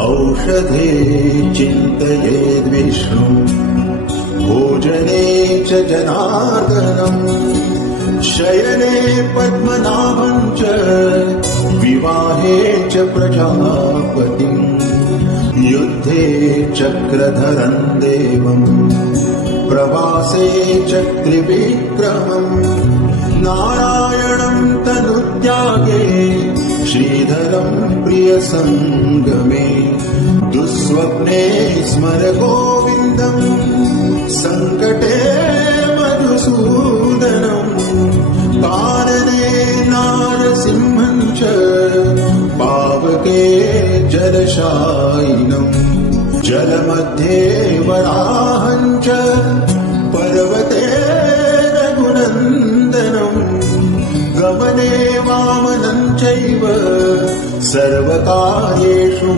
औषधे चिन्तयेद्विष्णुं भोजने च जनार्दनम् शयने पद्मनाभं च विवाहे च प्रजापतिम् युद्धे चक्रधरं देवम् प्रवासे च त्रिविक्रमम् नारायणं तनुत्यागे श्रीधरं प्रियसङ्गमे दुःस्वप्ने स्मर गोविन्दम् सङ्कटे मधुसूदनम् कारणे नारसिंहं च पावके जलशायिनम् जलमध्ये वराहं च पर्वते रघुनन्दनम् गमने वामनं चैव सर्वकार्येषु